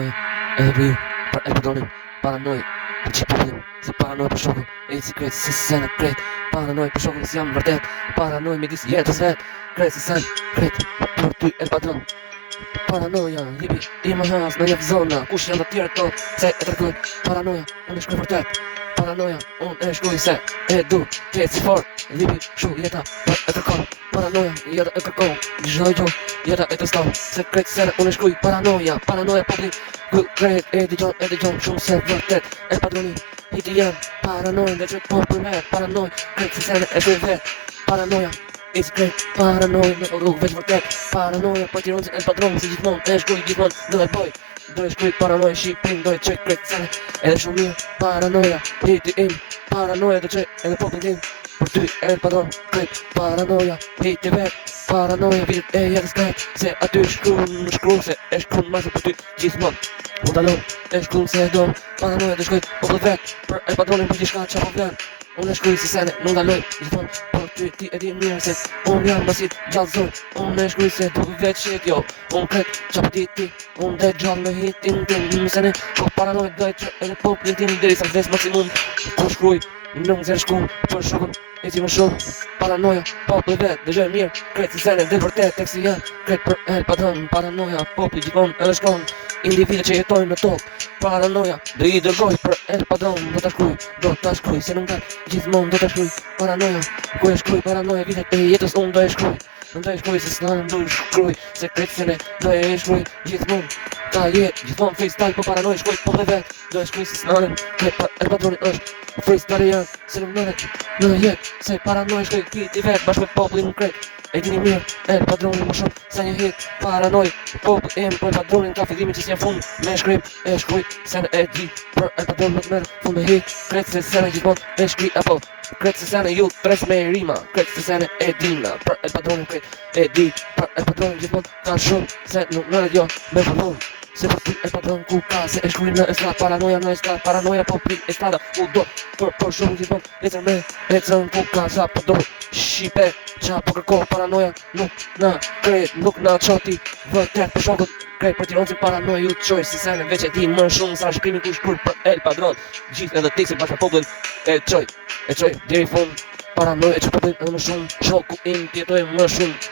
paranoja, edhe për ju, për Elpadonin, paranoj, për qipullin, se paranoj për shokun, e si krejt, se sen e krejt, paranoj për shokun, se jam vërtet, paranoj midis jetës vet, krejt se sen, krejt, për ty Elpadon, paranoja, libi, i më has në një zona, kush janë të tjerë tonë, se e tërkoj, paranoja, unë e shkruaj vërtet, paranoja, unë e shkruaj se e du, të jetë si fort, libi, shu, jeta, e tërkoj, paranoja, jeta e kërkoj, gjoj gjo, jeta e të ston, se krejt se unë e shkruaj, paranoja, popli, krejt e digjon, shumë se vërtet, Elpadoni, hiti jem, paranoj, dhe që po për me, paranoj, krejt se sene e shkruaj vet, paranoja, is great, paranoj, në rrugë veç vërtet, paranoja, për tironë se Elpadron, se gjithmon, e shkruaj gjithmon, do e boj, do e shkruaj paranoj, shqipin, do e qoj krejt sene, edhe shumë mirë, paranoja, hiti im, paranoja, do qoj edhe poplin tim, për ty Elpadon, krejt, paranoja, hiti vet, paranoja, vitet e jetës krejt, se aty shkru, se e shkru në masë për ty gjithmon, u dalon, e shkru se e don, paranoja, do shkruaj poplin vet, për Elpadonin për gjithka qa po vlen, unë e shkruaj si sene, nuk daloj, gjithmon, për ty ti e di mirë se unë jam basit gjallëzor, unë e shkruaj se duke veç shit jo, unë kret qa për ti, unë dhe gjallë me hitin tim, në sene, po paranoj dhe që edhe poplin tim, deri sa vdes maksimum, po shkruaj, nuk zërë shku, për shokun, e si më shumë, paranoja, popli vet, dhe gjoj mirë, kret si sene, dhe vërtet, tek si janë, kret për Elpadon, paranoja, popli gjithmon, edhe shkon, individe që jetojnë në tokë, paranoja, dhe i dërgoj për Elpadon, do ta shkruj, se nuk da, gjithmon do ta shkruj, paranoja, ku e shkruj, paranoja, vitet e jetës unë do e shkruj, se s'nanë do e shkruj, se kret sene, do e shkruj, gjithmon, ta jetë, gjithmon freestyle, po paranoj, shkruj, popli vet, do e shkruj, se s'nanë, kret për Elpadonin është, freestyle janë, se nuk nënet, në jetë, se paranoj, shkruj, hiti vet, bashkë me poplin kret, e dini mirë, Elpadonin më shumë sa një hit, paranoj, popli im për Elpadonin ka fillimin që si jam fund me shkrim, e shkruj, se në e di, për Elpadon më të merë, fund me hit, kret se sene gjithmon, e shkri, apo, kret se sene ju tres me rima, kret se sene e dina, për Elpadonin kret, e di, për Elpadonin gjithmon, ka shumë, se nuk nëret jo, me vëllon, se për ty Elpadon ku ka, se e shkruj në estrad, paranoja në estrad, paranoja popli estrada, u do, për shumë gjithmon, ecën me, ecën ku ka, sa për do, shqipe, qa po kërko, paranoja, nuk na kret, nuk na qoti, vërtet për shokët, krejt për tironë si paranoja ju qoj, se sene veç e di më shumë, sa shkrimi ku shkur për Elpadon, gjithë edhe tikse bashkë poplin, e qoj, deri fund, paranoja e që poplin edhe më shumë, shoku im tjetoj më shumë.